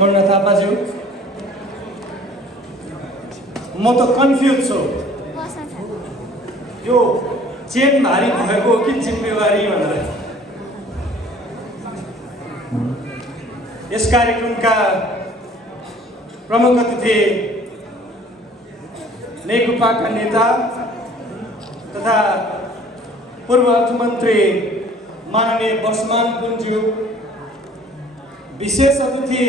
कर्ण थापाज्यू म त कन्फ्युज छु यो चेन भारी भएको कि जिम्मेवारी भनेर। यस कार्यक्रमका प्रमुख अतिथि नेकपाका नेता तथा पूर्व अर्थमन्त्री माननीय बर्षमान पुनज्यू, विशेष अतिथि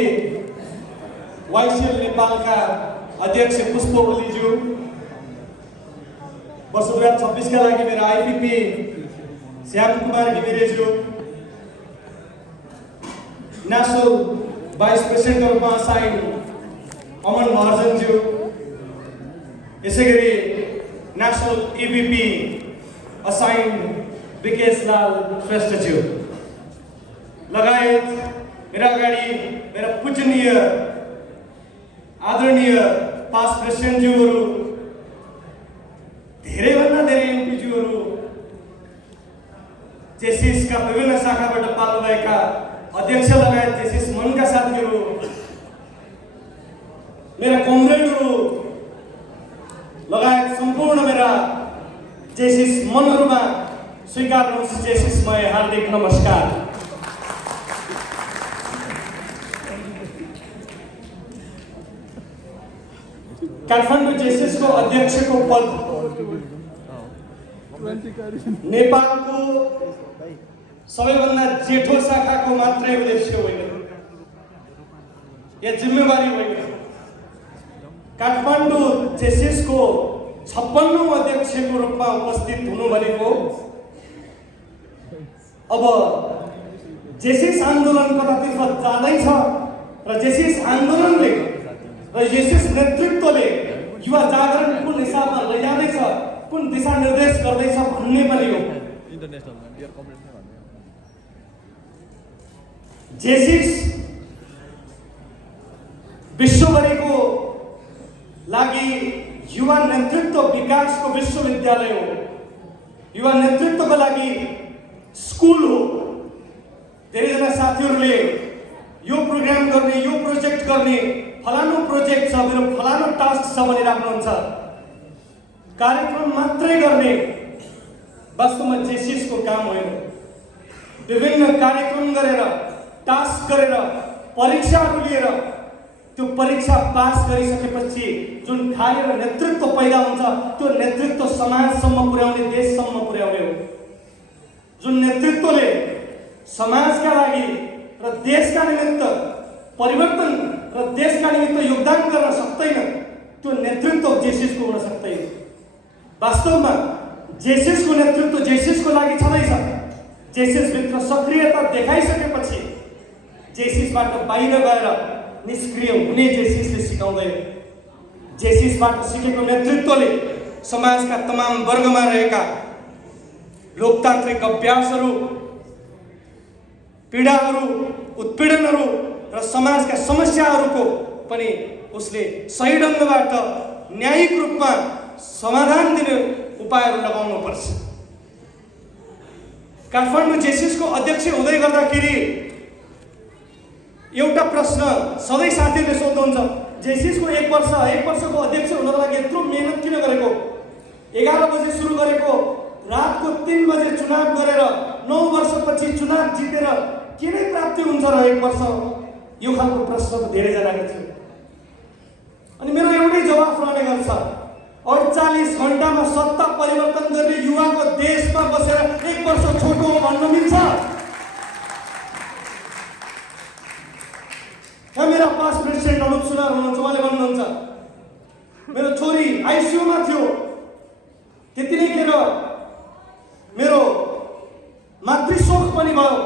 वाइसिएल नेपालका अध्यक्ष पुष्प ओलीज्यू, वर्ष 2026 का लागि मेरा आइपिपी श्याम कुमार घिमिरेज्यू, नेशनल भाइस प्रेसिडेन्ट का रूपमा असाइन अमन महर्जनज्यू, यसैगरी national EVP assign Bikesh Lal श्रेष्ठज्यू लगायत मेरा अगाडि मेरा पूजनीय आदरणीय पास्ट प्रेसिडेन्टज्यूहरू, धेरैभन्दा धेरै एमपीज्यूहरू, जेसिसका विभिन्न शाखाबाट पाल्नुभएका अध्यक्ष लगायत जेसिस मनका साथीहरू, मेरा कमरेडहरू लगायत सम्पूर्ण मेरा जेसिस मनहरूमा स्वीकार गर्नुहोस् जेसिसमय हार्दिक नमस्कार। काठमाडौँ जेसिसको अध्यक्षको पद नेपालको सबैभन्दा जेठो शाखाको मात्रै उद्देश्य होइन, यो जिम्मेवारी होइन। काठमाडौँ जेसिसको 56औं अध्यक्षको रूपमा उपस्थित हुनु भनेको अब जेसिस आन्दोलन कतातर्फ जाँदैछ र जेसिस आन्दोलनले र जेसिस नेतृत्वले युवा जागरण कुन हिसाबमा लैजाँदैछ, कुन दिशा निर्देश गर्दैछ भन्ने पनि हो। जेसिस विश्वभरिको लागि युवा नेतृत्व विकासको विश्वविद्यालय हो, युवा नेतृत्वको लागि स्कुल हो। धेरैजना साथीहरूले यो प्रोग्राम गर्ने, यो प्रोजेक्ट गर्ने, फलानु प्रोजेक्ट छ, मेरो फलानु टास्क छ भनिराख्नुहुन्छ। कार्यक्रम मात्रै गर्ने वास्तवमा जेसिसको काम होइन। विभिन्न कार्यक्रम गरेर, टास्क गरेर, परीक्षाहरू लिएर त्यो परीक्षा पास गरिसकेपछि जुन कार्य र नेतृत्व पैदा हुन्छ त्यो नेतृत्व समाजसम्म पुर्याउने, देशसम्म पुर्याउने हो। जुन नेतृत्वले समाजका लागि र देशका निमित्त परिवर्तन र देशका निमित्त योगदान गर्न सक्दैन त्यो नेतृत्व जेसिसको हुन सक्दैन। वास्तवमा जेसिसको नेतृत्व जेसिसको लागि छँदैछ। जेसिसभित्र सक्रियता देखाइसकेपछि जेसिसबाट बाहिर गएर निष्क्रिय हुने जेसिसले सिकाउँदैन। जेसिसबाट सिकेको नेतृत्वले समाजका तमाम वर्गमा रहेका लोकतान्त्रिक अभ्यासहरू, पीडाहरू, उत्पीडनहरू र समाजका समस्याहरूको पनि उसले सही ढङ्गबाट न्यायिक रूपमा समाधान दिने उपायहरू लगाउनुपर्छ। काठमाडौँ जेसिसको अध्यक्ष हुँदै गर्दाखेरि एउटा प्रश्न सधैँ साथीहरूले सोध्नुहुन्छ, जेसिसको एक वर्षको अध्यक्ष हुनको लागि यत्रो मेहनत किन गरेको? 11 बजे सुरु गरेको, रातको 3 बजे चुनाव गरेर 9 वर्षपछि चुनाव जितेर के नै प्राप्ति हुन्छ र 1 वर्ष? यो खालको प्रश्न धेरैजनाको थियो। अनि मेरो एउटै जवाफ रहने गर्छ, 48 घण्टामा सत्ता परिवर्तन गर्ने युवाको देशमा बसेर 1 वर्ष छोटो भन्न मिल्छ? मेरा पास्ट प्रेसिडेन्ट अनुप सुनार हुनुहुन्छ, उहाँले भन्नुहुन्छ मेरो छोरी आइसियुमा थियो, त्यति नै खेर मेरो मातृशोक पनि भयो।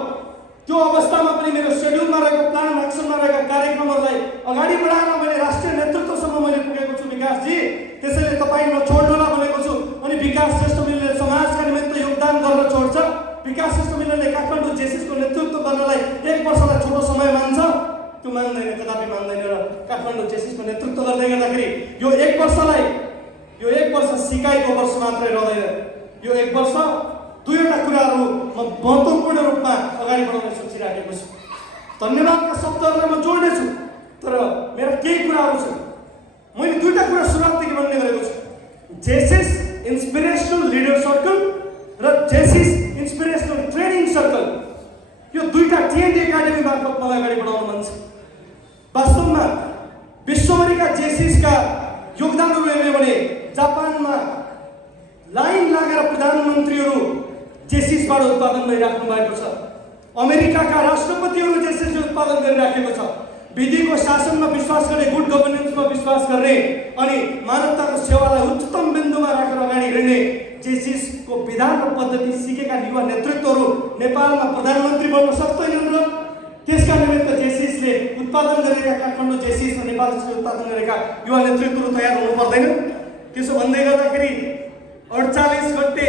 त्यो अवस्थामा पनि मेरो सेड्युलमा रहेको, प्लान एक्सनमा रहेका कार्यक्रमहरूलाई अगाडि बढाएर मैले राष्ट्रिय नेतृत्वसम्म मैले पुगेको छु विकासजी, त्यसैले तपाईँ नछोड्नुहोला भनेको छु। अनि विकास श्रेष्ठ मिलले समाजका निमित्त योगदान गर्न छोड्छ? विकास श्रेष्ठ मिलले काठमाडौँ जेसिसको नेतृत्व गर्नलाई 1 वर्षलाई छोटो समय मान्छ? त्यो मान्दैन, कदापि मान्दैन। र काठमाडौँ जेसिसको नेतृत्व गर्दै गर्दाखेरि यो 1 वर्ष सिकाइको वर्ष मात्रै रहँदैन। यो 1 वर्ष 2वटा कुराहरू म महत्त्वपूर्ण रूपमा अगाडि बढाउन सोचिराखेको छु। धन्यवादका शब्दहरूलाई म जोड्नेछु। जेसिस इन्सपिरेसनल लिडर सर्कल र जेसिस इन्सपिरेसनल ट्रेनिङ सर्कल, यो दुईटा TNT एकाडेमी मार्फत मलाई अगाडि बढाउन मन छ। वास्तवमा विश्वभरिका जेसिसका योगदानहरू हेर्ने भने जापानमा लाइन लागेर प्रधानमन्त्रीहरू जेसिसबाट उत्पादन गरिराख्नु भएको छ। अमेरिकाका राष्ट्रपतिहरू जेसिसले उत्पादन गरिराखेको छ। विधिको शासनमा विश्वास गर्ने, गुड गभर्नेन्समा विश्वास गर्ने अनि मानवताको सेवालाई उच्चतम बिन्दुमा राखेर अगाडि हिँड्ने जेसिसको विधान र पद्धति सिकेका युवा नेतृत्वहरू नेपालमा प्रधानमन्त्री बन्न सक्दैनन् र त्यसका निमित्त जेसिसले उत्पादन गरेका, काठमाडौँ जेसिस र नेपालले उत्पादन गरेका युवा नेतृत्वहरू तयार हुनु पर्दैन। त्यसो भन्दै गर्दाखेरि 48 घण्टे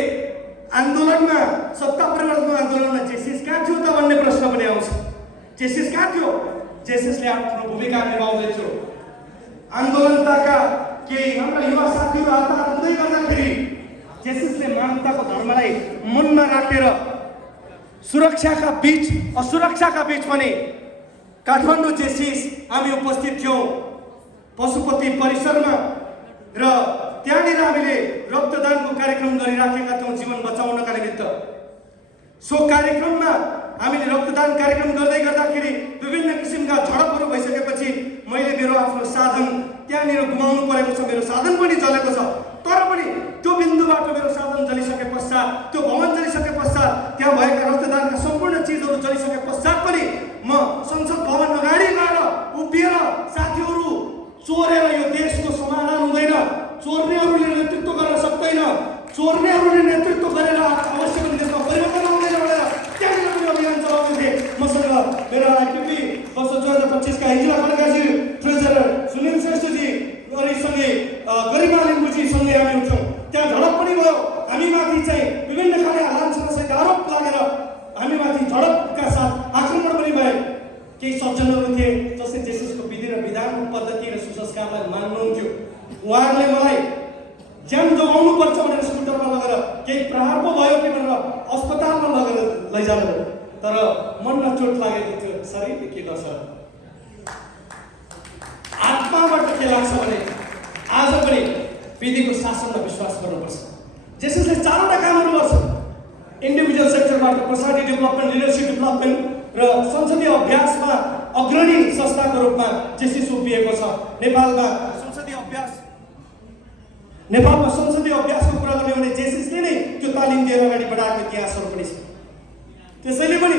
आन्दोलनमा, सत्ता परिवर्तनको आन्दोलनमा जेसिस कहाँ थियो त भन्ने प्रश्न पनि आउँछ। जेसिस कहाँ थियो? जेसिसले आफ्नो भूमिका निभाउँदै थियो। आन्दोलनका केही हाम्रा युवा साथीहरू हतार हुँदै गर्दाखेरि जेसिसले मानवताको धर्मलाई मनमा राखेर सुरक्षाका बीच असुरक्षाका बीच पनि काठमाडौँ जेसिस हामी उपस्थित थियौँ पशुपति परिसरमा र त्यहाँनिर हामीले रक्तदानको कार्यक्रम गरिराखेका थियौँ जीवन बचाउनका निमित्त। सो कार्यक्रममा हामीले रक्तदान कार्यक्रम गर्दै गर्दाखेरि विभिन्न किसिमका झडपहरू भइसकेपछि मैले मेरो आफ्नो साधन त्यहाँनिर गुमाउनु परेको छ। मेरो साधन पनि जलेको छ, तर पनि त्यो बिन्दुबाट मेरो साधन जलिसके पश्चात, त्यो भवन जलिसके पश्चात, त्यहाँ भएका रक्तदानका सम्पूर्ण चिजहरू जलिसके पश्चात पनि म संसद भवन अगाडि गएर उभिएर साथीहरू, चोरेर यो देशको समाधान हुँदैन, चोर्नेहरूले नेतृत्व गर्न सक्दैन, चोर्नेहरूले नेतृत्व गरेर अवश्य पनि देशमा परिवर्तन आउँदैन भनेर त्यहाँनिर पनि अभियान चलाउँदै थिएँ। मसँग मेरा आइपिपी वर्ष 2025 का हिजला खड्काजी, ट्रेजरर सुनिल श्रेष्ठजी अनि सँगै गरिमा लिम्बुजी सँगै हामी उठ्यौँ। त्यहाँ झडप पनि भयो। हामीमाथि चाहिँ विभिन्न खाले लान्छनासहित आरोप लागेर हामीमाथि झडपका साथ आक्रमण पनि भए। केही सज्जनहरू थिए जसले जेसिसको विधि र विधानको पद्धति र सुसंस्कारलाई मान्नुहुन्थ्यो। उहाँहरूले मलाई ज्यान जोगाउनु पर्छ भनेर स्कुटरमा लगेर केही प्रहार पो भयो कि भनेर अस्पतालमा लगेर लैजानु, तर मनमा चोट लागेको थियो। शरीरले के गर्छ, आत्माबाट के लाग्छ भने आज पनि विधिको शासनमा विश्वास गर्नुपर्छ। जेसिसले चारवटा कामहरू गर्छ। इन्डिभिजुअल सेक्टरबाट पर्सनालिटी डेभलपमेन्ट, लिडरसिप डेभलपमेन्ट र संसदीय अभ्यासमा अग्रणी संस्थाको रूपमा जेसिस उभिएको छ। नेपालमा संसदीय अभ्यासको कुरा गर्ने भने जेसिसले नै त्यो तालिम दिएर अगाडि बढाएको इतिहासहरू पनि छ। त्यसैले पनि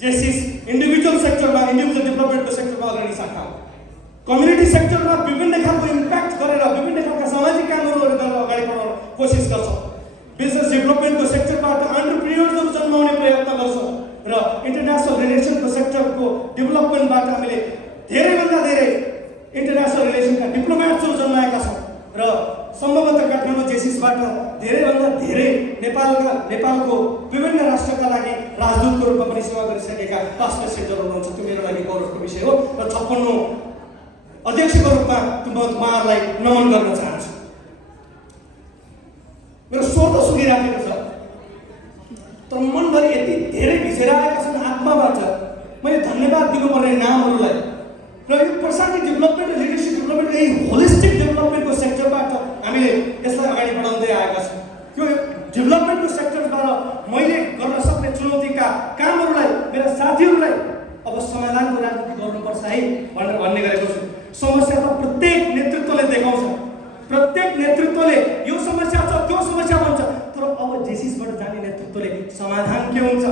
जेसिस इन्डिभिजुअल सेक्टरमा, इन्डिभिजुअल डेभलपमेन्टको सेक्टरमा अग्रणी शाखा, कम्युनिटी सेक्टरमा विभिन्न खालको इम्प्याक्ट गरेर विभिन्न खालका सामाजिक कामहरू गरेर अगाडि बढाउन कोसिस गर्छ। बिजनेस डेभलपमेन्टको सेक्टरबाट एन्टरप्रेन्योर्सहरू जन्माउने प्रयत्न गर्छ र इन्टरनेसनल रिलेसनको सेक्टरको डेभलपमेन्टबाट हामीले धेरैभन्दा धेरै इन्टरनेसनल रिलेसनका डिप्लोमेट्सहरू जन्माएका छौँ र सम्भवतः काठमाडौँ जेसिसबाट धेरैभन्दा धेरै नेपालको विभिन्न राष्ट्रका लागि राजदूतको रूपमा पनि सेवा गरिसकेका पास्ट सेक्टरहरू हुनुहुन्छ। त्यो मेरो लागि गौरवको विषय हो र 56 अध्यक्षको रूपमा उहाँहरूलाई नमन गर्न चाहन्छु। मेरो स्वर त सुनिराखेको छ, तर मनभरि यति धेरै भिजेर आएका छन् आत्माबाट। मैले धन्यवाद दिनुपर्ने नामहरूलाई र यो पर्सनालिटी डेभलपमेन्ट र लिडरसिप डेभलपमेन्ट, यही होलिस्टिक डेभलपमेन्टको सेक्टरबाट हामीले यसलाई अगाडि बढाउँदै आएका छौँ। त्यो डेभलपमेन्टको सेक्टरबाट मैले गर्न सक्ने चुनौतीका कामहरूलाई मेरा साथीहरूलाई अब समाधानको राजनीति गर्नुपर्छ है भनेर भन्ने गरेको छु। समस्या त प्रत्येक नेतृत्वले देखाउँछ, प्रत्येक नेतृत्वले यो समस्या छ त्यो समस्या भन्छ, तर अब जेसिसबाट जाने नेतृत्वले समाधान के हुन्छ,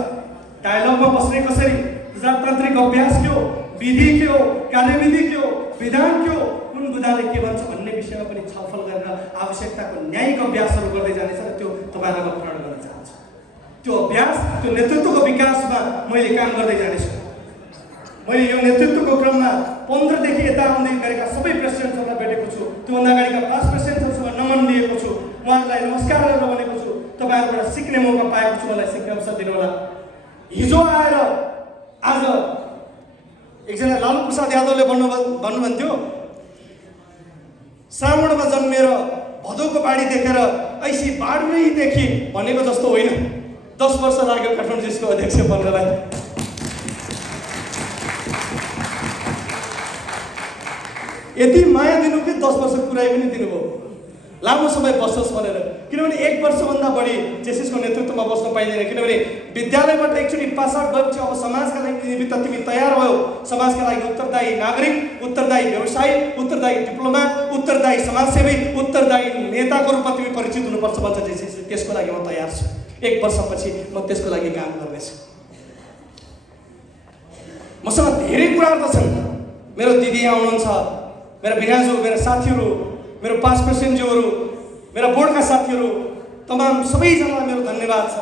डायलगमा बस्ने कसरी, प्रजातान्त्रिक अभ्यास के हो, विधि के हो, कार्यविधि के हो, विधान के हो, कुन बुदाले के भन्छ भन्ने विषयमा पनि छलफल गरेर आवश्यकताको न्यायिक अभ्यासहरू गर्दै जानेछ र त्यो तपाईँलाई म प्रण गर्न चाहन्छु। त्यो अभ्यास, त्यो नेतृत्वको विकासमा मैले काम गर्दै जानेछु। मैले यो नेतृत्वको क्रममा 15 देखि यता आउँदै गरेका सबै प्रेसिडेन्टहरूलाई भेटेको छु। त्योभन्दा अगाडिका पास्ट प्रेसिडेन्टहरूसँग नमन लिएको छु, उहाँहरूलाई नमस्कार गरेर भनेको छु। तपाईँहरूबाट सिक्ने मौका पाएको छु, मलाई सिक्ने अवसर दिनुहोला। हिजो आएर आज एकजना लालु प्रसाद यादवले भन्नुहुन्थ्यो, श्रावणमा जन्मेर भदौको बाढी देखेर ऐसी बाढ नै देखि भनेको जस्तो होइन। 10 वर्ष लाग्यो काठमाडौँ जेसिसको अध्यक्ष बन्नलाई। यति माया दिनु कि 10 वर्ष पुऱ्याइ पनि दिनुभयो। लामो समय बसोस् भनेर। किनभने 1 वर्षभन्दा बढी जेसिसको नेतृत्वमा बस्न पाइँदैन। किनभने विद्यालयबाट एकचोटि पास आउट भएपछि अब समाजका लागि निमित्त तिमी तयार भयो। समाजका लागि उत्तरदायी नागरिक, उत्तरदायी व्यवसायी, उत्तरदायी डिप्लोमेट, उत्तरदायी समाजसेवी, उत्तरदायी नेताको रूपमा तिमी परिचित हुनुपर्छ भन्छ जेसिसले। त्यसको लागि म तयार छु। 1 वर्षपछि म त्यसको लागि काम गर्नेछु। मसँग धेरै कुराहरू त छन्। मेरो दिदी यहाँ हुनुहुन्छ, मेरा भिनाजु, मेरा साथीहरू, मेरो पास प्रेसिडेन्टज्यूहरू, मेरा बोर्डका साथीहरू, तमाम सबैजनालाई मेरो धन्यवाद छ।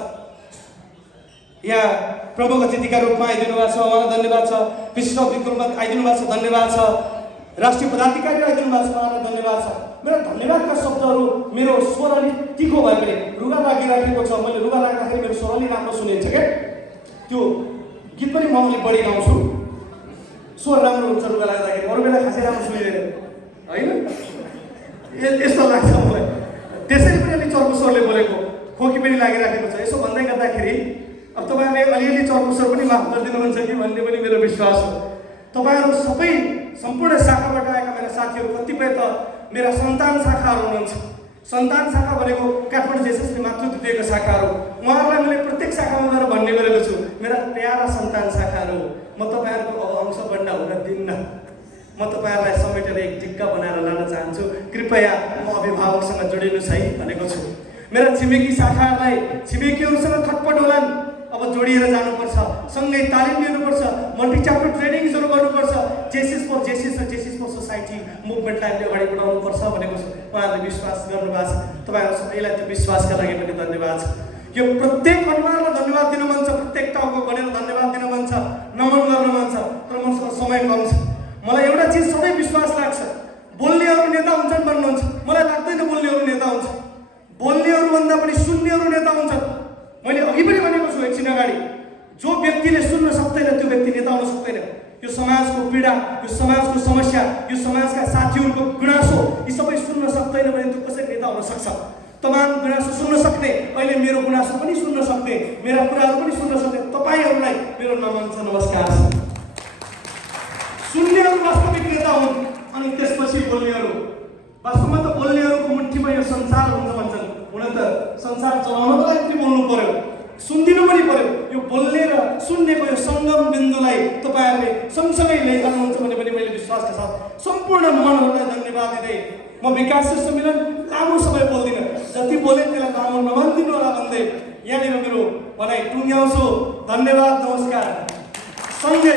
यहाँ प्रमुख अतिथिका रूपमा आइदिनु भएको छ, उहाँलाई धन्यवाद छ। विशिष्ट अतिथिको रूपमा आइदिनु भएको छ, धन्यवाद छ। राष्ट्रिय पदाधिकारी आइदिनु भएको छ, उहाँलाई धन्यवाद छ। मेरो धन्यवादका शब्दहरू मेरो स्वर अलिक तिखो भए पनि रुगा लागिराखेको छ। मैले रुगा लाग्दाखेरि मेरो स्वर अलिक राम्रो सुनिन्छ क्या। त्यो गीत पनि म अलिक बढी गाउँछु, स्वर राम्रो हुन्छ रुगा लाग्दाखेरि। अरू बेला खासै राम्रो सुनिँदैन होइन, यस्तो लाग्छ मलाई। त्यसरी पनि अलिक चर्को स्वरले बोलेको, खोकी पनि लागिराखेको छ। यसो भन्दै गर्दाखेरि अब तपाईँहरूले अलिअलि चर्को स्वर पनि माफ गरिदिनुहुन्छ कि भन्ने पनि मेरो विश्वास हो। तपाईँहरू सबै सम्पूर्ण शाखाबाट आएका मेरा साथीहरू, कतिपय त मेरा सन्तान शाखाहरू हुनुहुन्छ। सन्तान शाखा भनेको काठमाडौँ जेसिसले मातृत्व दिएको शाखाहरू। उहाँहरूलाई मैले प्रत्येक शाखामा गएर भन्ने गरेको छु, मेरा प्यारा सन्तान शाखाहरू, म तपाईँहरूको अब अंश बन्ड हुन दिन्न। म तपाईँहरूलाई समेटेर एक ढिक्का बनाएर लान चाहन्छु। कृपया म अभिभावकसँग जोडिनुहोस् है भनेको छु। मेरा छिमेकी शाखाहरूलाई छिमेकीहरूसँग खटपट होलान्, अब जोडिएर जानुपर्छ, सँगै तालिम लिनुपर्छ, मल्टी च्याप्टर ट्रेनिङ्सहरू गर्नुपर्छ। जेसिस फर जेसिस र जेसिस फर सोसाइटी मुभमेन्टलाई हामीले अगाडि बढाउनुपर्छ भनेको छ। उहाँहरूले विश्वास गर्नुभएको छ। तपाईँहरू सबैलाई त्यो विश्वासका लागि पनि धन्यवाद छ। यो प्रत्येक अनुहारलाई धन्यवाद दिन मन छ, प्रत्येक टाउको गणेर धन्यवाद दिन मन छ, नमन गर्न मन छ, तर मसँग समय कम छ। मलाई एउटा चिज सधैँ विश्वास लाग्छ, बोल्नेहरू नेता हुन्छन् भन्नुहुन्छ। मलाई लाग्दैन बोल्नेहरू नेता हुन्छ। बोल्नेहरूभन्दा पनि सुन्नेहरू नेता हुन्छन्। मैले अघि पनि भनेको छु एकछिन अगाडि, जो व्यक्तिले सुन्न सक्दैन त्यो व्यक्ति नेता हुन सक्दैन। यो समाजको पीडा, यो समाजको समस्या, यो समाजका साथीहरूको गुनासो, यी सबै सुन्न सक्दैन भने त्यो कसरी नेता हुन सक्छ? तमाम गुनासो सुन्न सक्ने, अहिले मेरो गुनासो पनि सुन्न सक्ने, मेरा कुराहरू पनि सुन्न सक्ने तपाईँहरूलाई मेरो नमन छ, नमस्कार छ। सुन्नेहरू वास्तविक नेता हुन्, अनि त्यसपछि बोल्नेहरू। वास्तवमा त बोल्नेहरूको मुठीमा यो संसार हुन्छ भन्छन्। हुन त संसार चलाउनको लागि पनि बोल्नु पर्यो, सुनिदिनु पनि पर्यो। यो बोल्ने र सुन्नेको यो सङ्गम बिन्दुलाई तपाईँहरूले सँगसँगै लैजानुहुन्छ भने पनि मैले विश्वासका साथ सम्पूर्ण मनहरूलाई धन्यवाद दिँदै म विकास सम्मेलन लामो समय बोल्दिनँ। जति बोलेँ त्यसलाई लामो नमानिदिनु होला भन्दै यहाँनिर मेरो भनाइ टुङ्ग्याउँछु। धन्यवाद, नमस्कार। सँगै